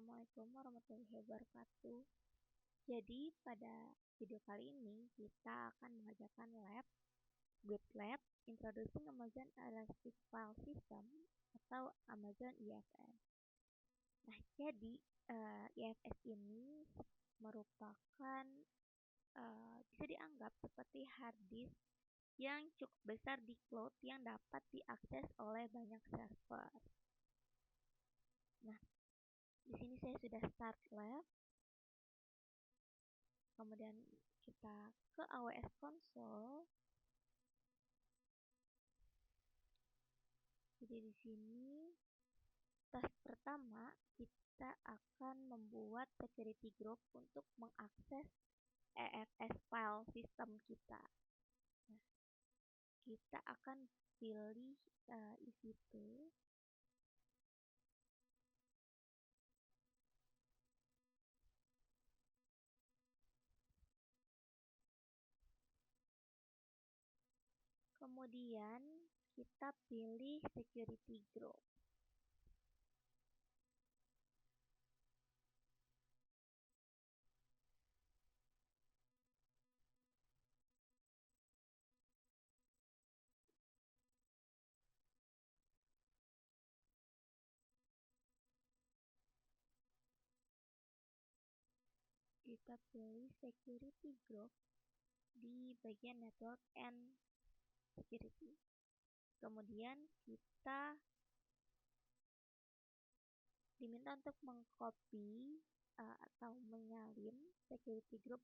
Assalamualaikum warahmatullahi wabarakatuh. Jadi pada video kali ini kita akan mengajarkan web lab Introducing Amazon Elastic File System atau Amazon IFS. Nah, jadi IFS ini merupakan bisa dianggap seperti hard disk yang cukup besar di cloud yang dapat diakses oleh banyak server. Nah, di sini saya sudah start lab. Kemudian kita ke AWS Console. Jadi di sini task pertama kita akan membuat security group untuk mengakses EFS file system kita. Nah, kita akan pilih EC2. Kemudian kita pilih security group. Kita pilih security group di bagian network and security. Kemudian kita diminta untuk mengcopy atau menyalin security group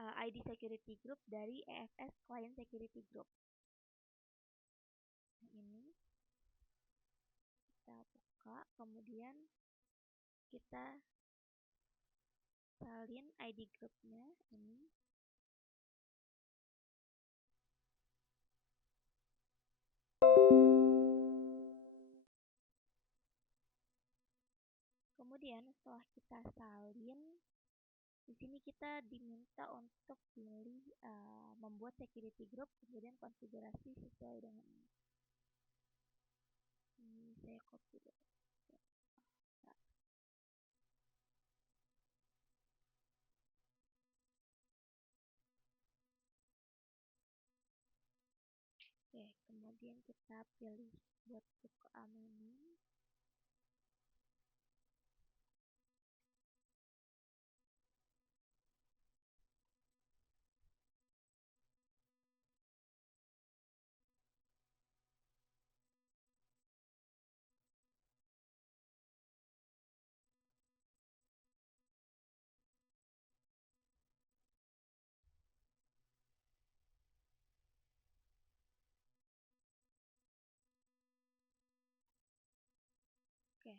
ID security group dari EFS client security group. Nah, ini kita buka, kemudian kita salin ID groupnya ini. Kemudian setelah kita salin, di sini kita diminta untuk pilih membuat security group, kemudian konfigurasi sesuai dengan ini. Ini saya copy dulu. Oke, kemudian kita pilih buat grup keamanan. Oke.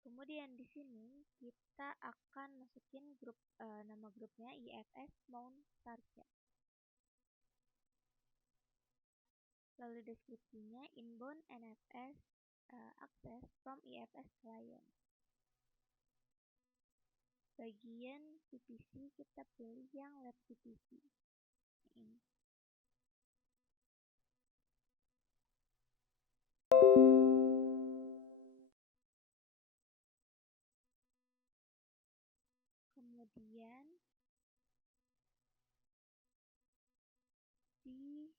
Kemudian di sini kita akan masukin grup nama grupnya IFS Mount Target. Lalu deskripsinya inbound NFS access from IFS client. Bagian VPC kita pilih yang lab VPC. Ini. Kemudian di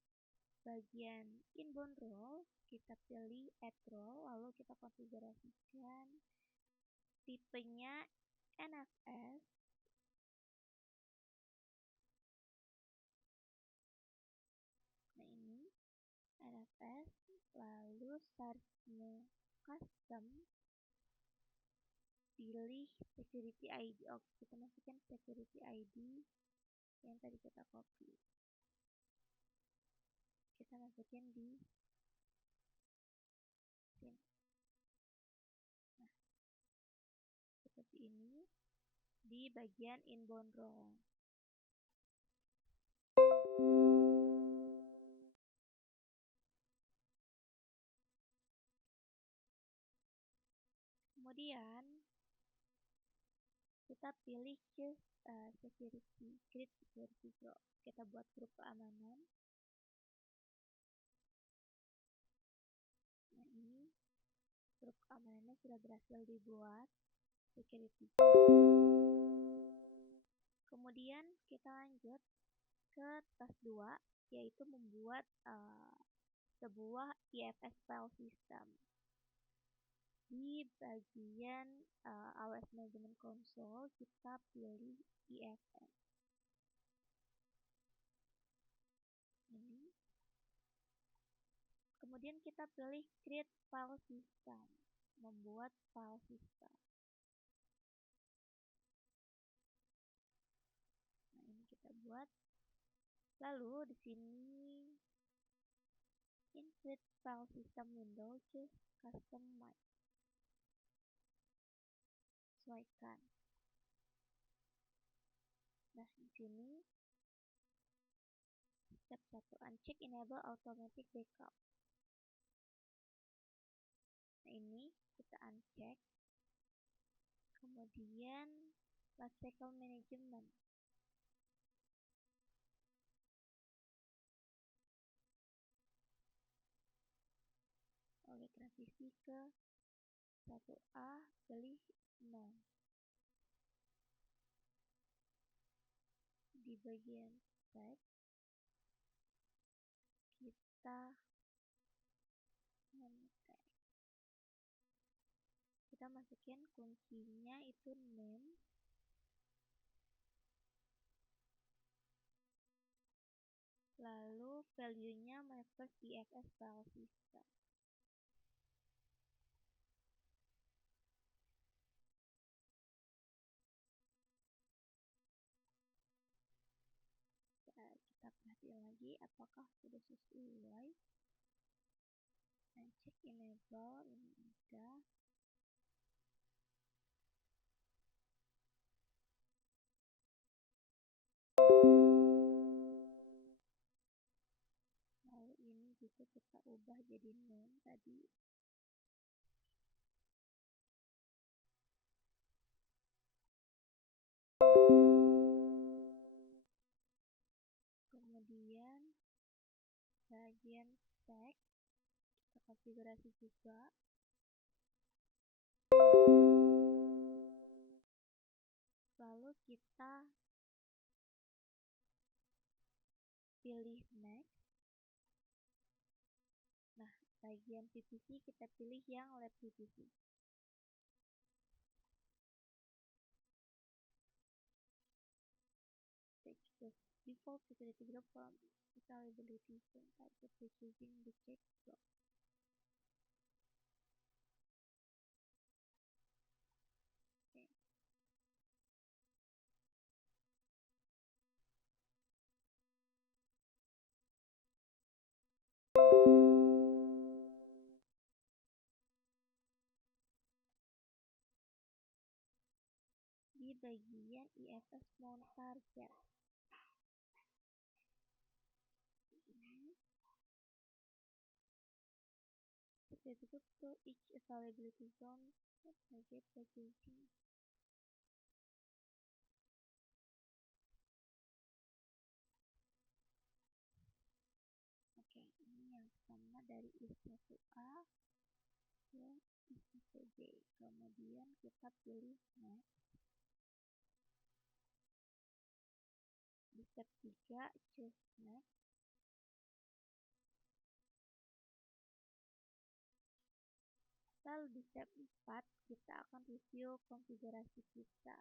bagian inbound role kita pilih add role, lalu kita konfigurasikan tipenya NFS. Nah, ini NFS, lalu source-nya custom, pilih security ID. Oke, kita masukkan security ID yang tadi kita copy. Kita masukin di sini. Nah, seperti ini di bagian inbound role. Kemudian kita pilih choose security, create security group. Kita buat grup keamanan. Nah, ini grup keamanannya sudah berhasil dibuat, security. Kemudian kita lanjut ke task 2, yaitu membuat sebuah IFS file system. Di bagian AWS Management Console kita pilih IFS. Ini. Kemudian kita pilih create file system, membuat file system. Nah, ini kita buat. Lalu di sini include file system window, choose customize. Sesuaikan. Nah, di sini step 1, uncheck enable automatic backup. Nah, ini kita uncheck. Kemudian lifecycle management. Oke, transisi ke 1A, pilih no. Di bagian set kita ngetek. Kita masukin kuncinya itu name. Lalu value-nya my first IFS file system. Kita perhatiin lagi apakah sudah sesuai. Check enable, ini udah. Lalu ini juga kita ubah jadi name tadi. Kemudian bagian stack kita konfigurasi juga. Lalu kita pilih next. Nah, bagian PVC kita pilih yang lab PVC. The default security group from availability zone type by choosing the check block. Okay. Di bagian IFS mount target. Security group to each availability zone target by choosing. Oke, ini yang sama dari is1A ke is1B. Kemudian kita pilih next. Di step 3 choose next. Lalu di step 4 kita akan review konfigurasi kita.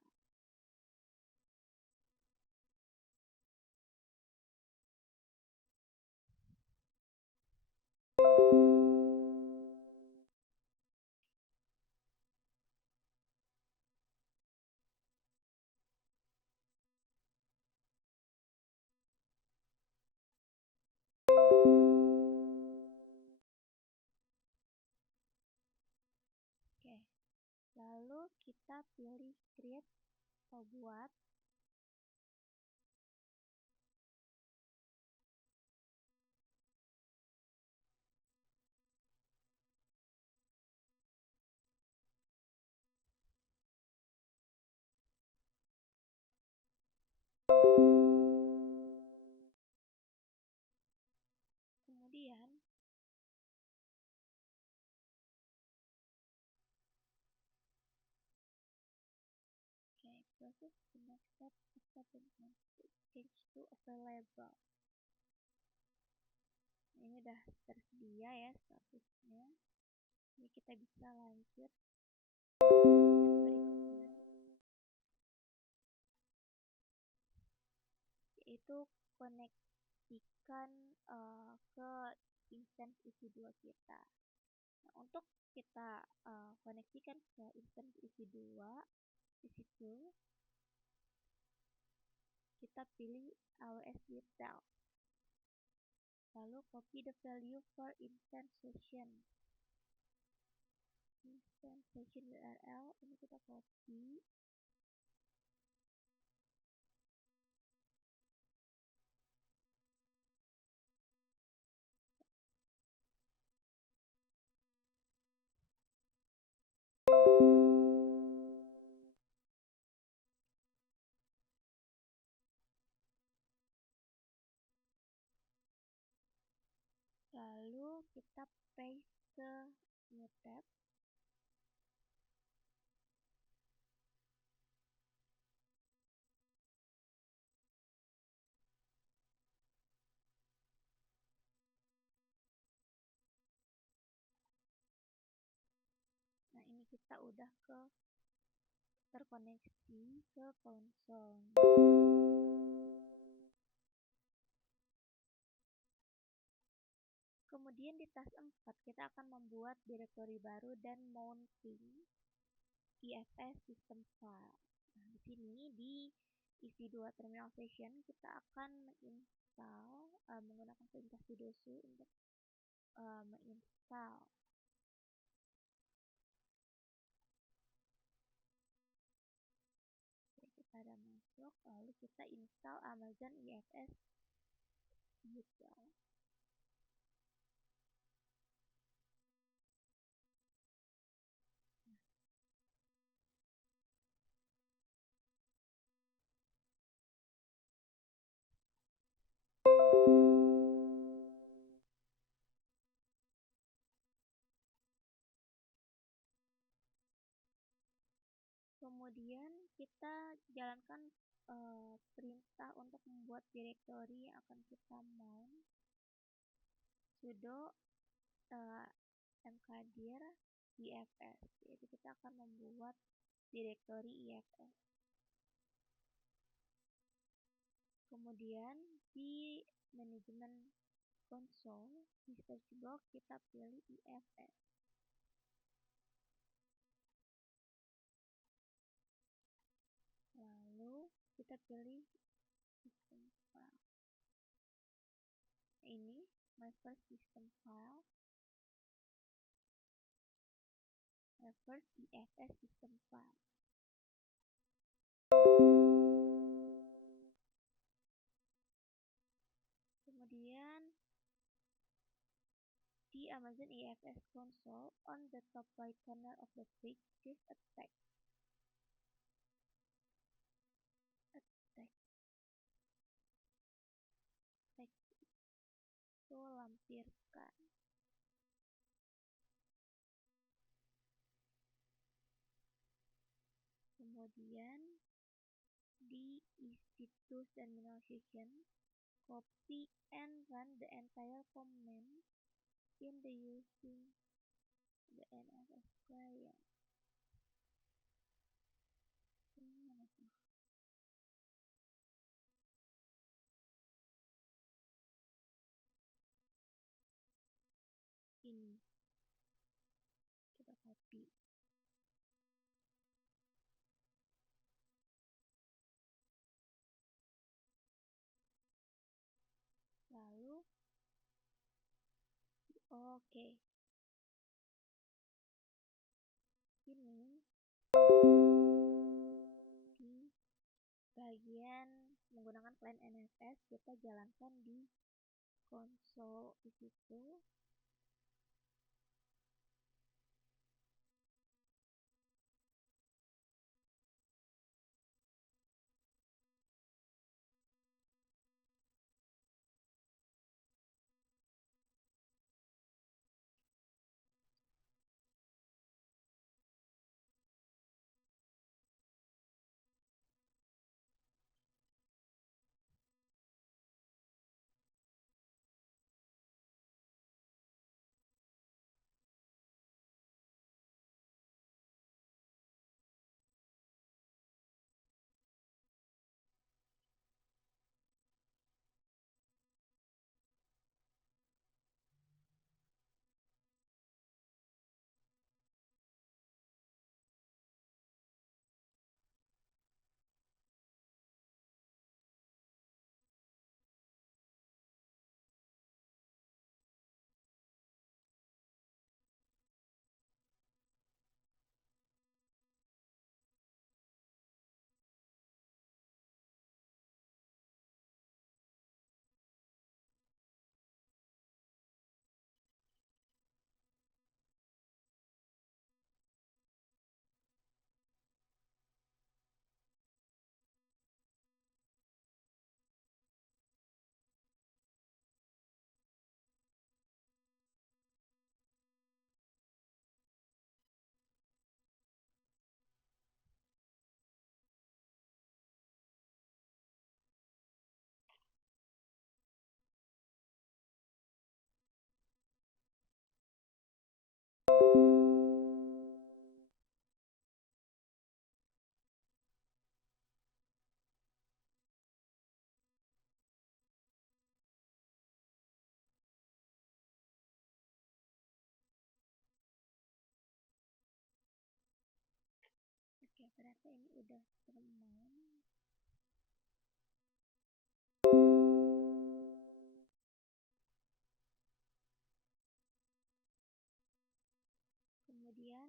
Oke, lalu kita pilih create atau buat. Kemudian process the next step after the change to available. Ini udah tersedia ya statusnya. Ini kita bisa lanjut berikutnya, yaitu koneksikan ke instance EC2 kita. Nah, untuk kita koneksikan ke instance EC2, di situ kita pilih AWS detail. Lalu copy the value for instance session. Instance session URL ini kita copy. Lalu kita paste ke new tab. Nah, ini kita udah terkoneksi ke konsol. Kemudian di task 4 kita akan membuat directory baru dan mounting IFS system file. Nah, di sini di EC2 terminal session kita akan menginstal menggunakan perintah sudo untuk menginstal. Oke, kita ada masuk, lalu kita install Amazon IFS gitu. Kemudian kita jalankan perintah untuk membuat directory yang akan kita mount. Sudo mkdir ifs. Jadi kita akan membuat directory ifs. Kemudian di manajemen console di search box kita pilih ifs. Lalu kita pilih system file. Ini my first system file. My first ifs system file. Kemudian di Amazon IFS console on the top right corner of the page choose a text. Text itu lampirkan. Kemudian di EC2 terminal session copy and run the entire command in the using the NFS client. Ini kita copy. Lalu oke. Ini di bagian menggunakan client NFS kita jalankan di konsol di situ. ini udah termain. Kemudian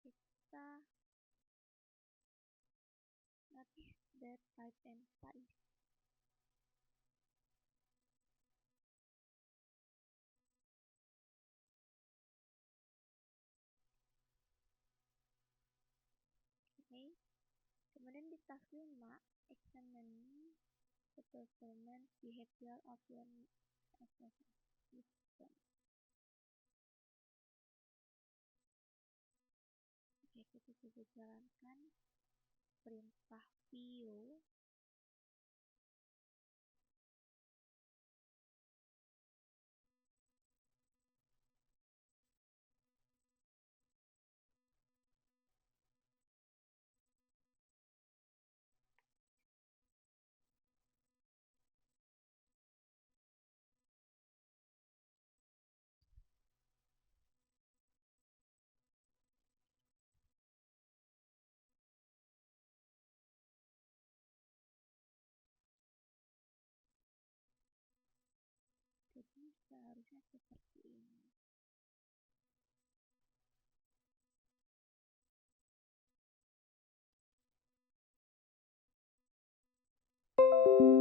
kita notice the type and size. Oke. Kemudian di task 5, examine the performance behavior of your system. Oke, kita coba jalankan perintah view. Jadi seharusnya seperti ini. Oke.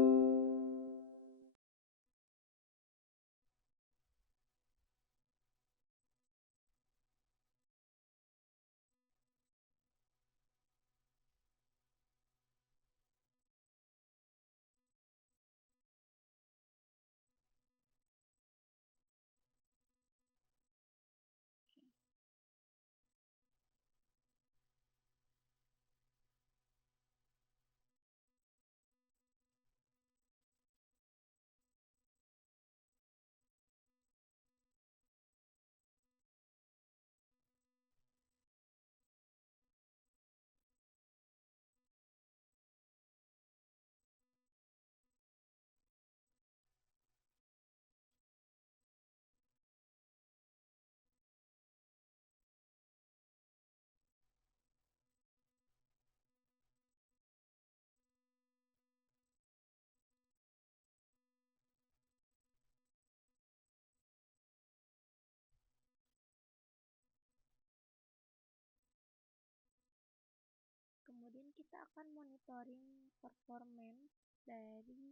Kemudian kita akan monitoring performance dari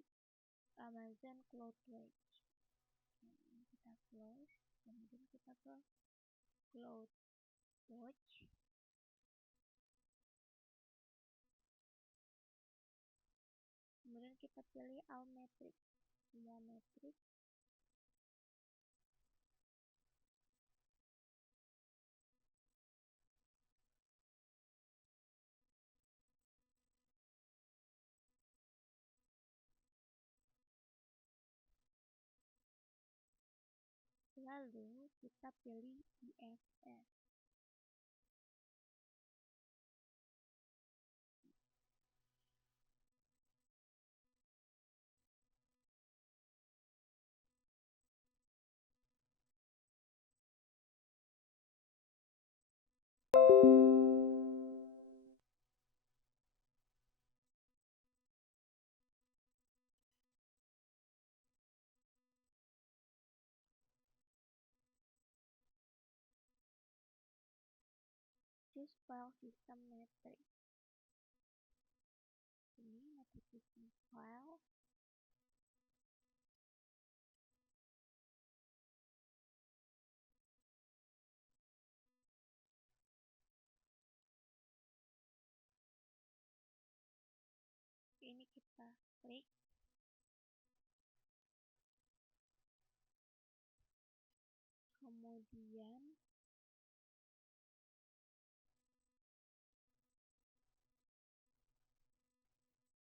Amazon CloudWatch. Oke, kita close, kemudian kita ke CloudWatch. Kemudian kita pilih all metrics, semua metrik. Lalu kita pilih IFS. Choose file system metric. Ini metric system file. Ini kita klik. Kemudian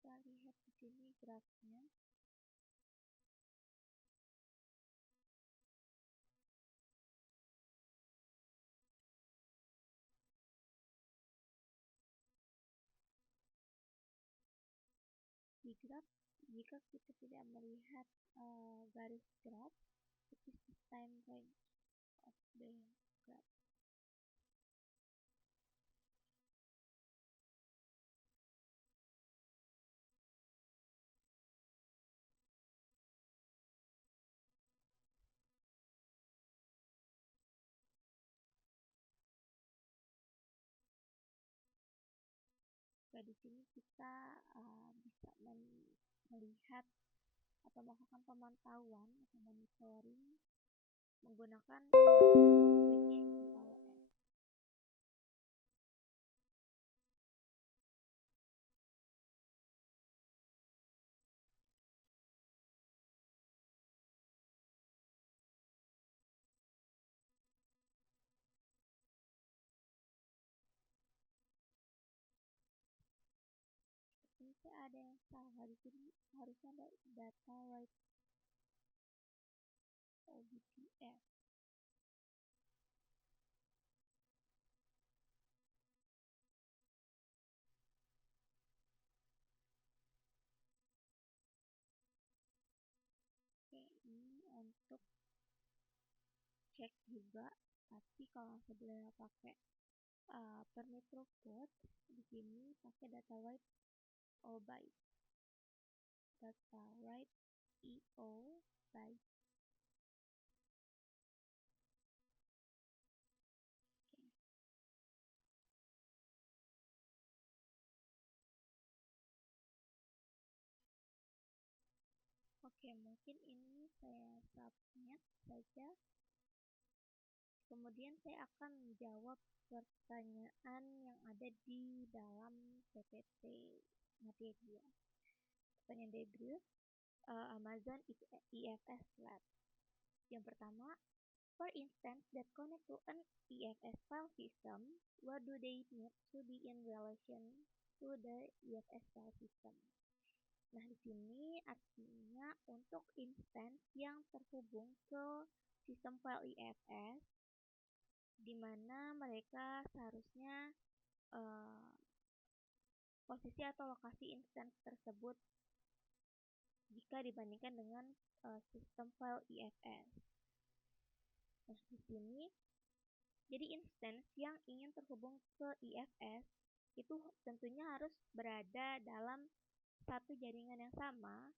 kita lihat di sini grafnya. Di graf, jika kita tidak melihat garis graf, it is the time range of the graph. Oke, di sini kita bisa melihat atau melakukan pemantauan atau monitoring menggunakan switch di AWS. Ini ada yang salah di sini, harusnya ada data write OBTF. Oke, ini untuk cek juga, tapi kalau sebenarnya pakai permit throughput, di sini pakai data write byte, data write EO byte. Oke, mungkin ini saya submit saja. Kemudian saya akan menjawab pertanyaan yang ada di dalam PPT material. Pertanyaan dari Amazon EFS Lab. Yang pertama, for instance that connect to an EFS file system, what do they need to be in relation to the EFS file system? Nah, di sini artinya untuk instance yang terhubung ke sistem file IFS, di mana mereka seharusnya posisi atau lokasi instance tersebut jika dibandingkan dengan sistem file IFS. Nah, di sini jadi instance yang ingin terhubung ke IFS itu tentunya harus berada dalam satu jaringan yang sama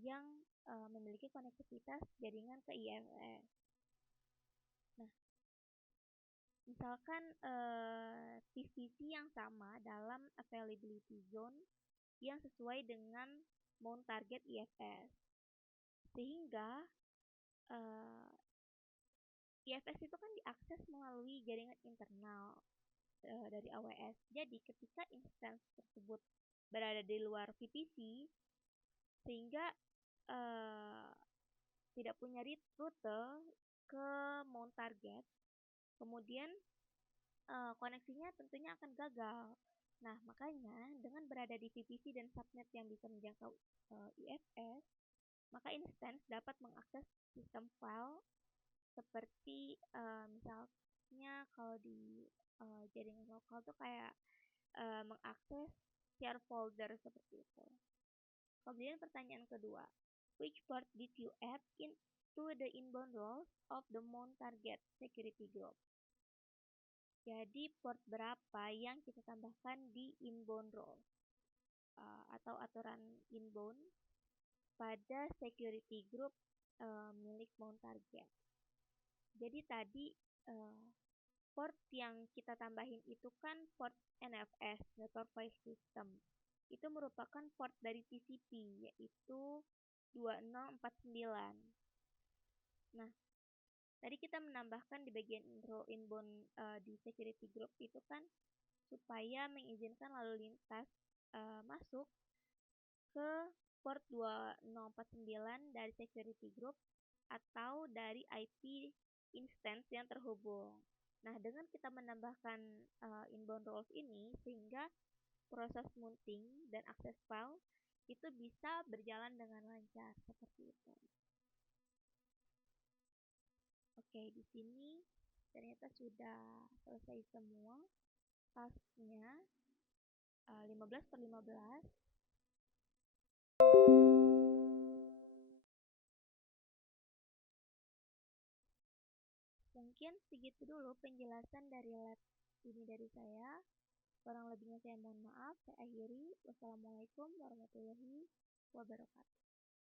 yang memiliki konektivitas jaringan ke IFS. Nah, misalkan TCP yang sama dalam availability zone yang sesuai dengan mount target IFS, sehingga IFS itu kan diakses melalui jaringan internal dari AWS. Jadi ketika instance tersebut berada di luar VPC, sehingga tidak punya rute ke mount target, kemudian koneksinya tentunya akan gagal. Nah, makanya dengan berada di VPC dan subnet yang bisa menjangkau IFS, maka instance dapat mengakses sistem file seperti misalnya kalau di jaringan lokal tuh kayak mengakses share folder seperti itu. Kemudian pertanyaan kedua, which port did you add into the inbound roles of the mount target security group? Jadi port berapa yang kita tambahkan di inbound role atau aturan inbound pada security group milik mount target. Jadi tadi port yang kita tambahin itu kan port NFS, Network File System. Itu merupakan port dari TCP, yaitu 2049. Nah, tadi kita menambahkan di bagian intro inbound di security group itu kan supaya mengizinkan lalu lintas masuk ke port 2049 dari security group atau dari IP instance yang terhubung. Nah, dengan kita menambahkan inbound roles ini, sehingga proses mounting dan akses file itu bisa berjalan dengan lancar seperti itu. Oke, di sini ternyata sudah selesai semua tasknya 15/15. Mungkin segitu dulu penjelasan dari lab ini dari saya. Kurang lebihnya saya mohon maaf. Saya akhiri. Wassalamualaikum warahmatullahi wabarakatuh.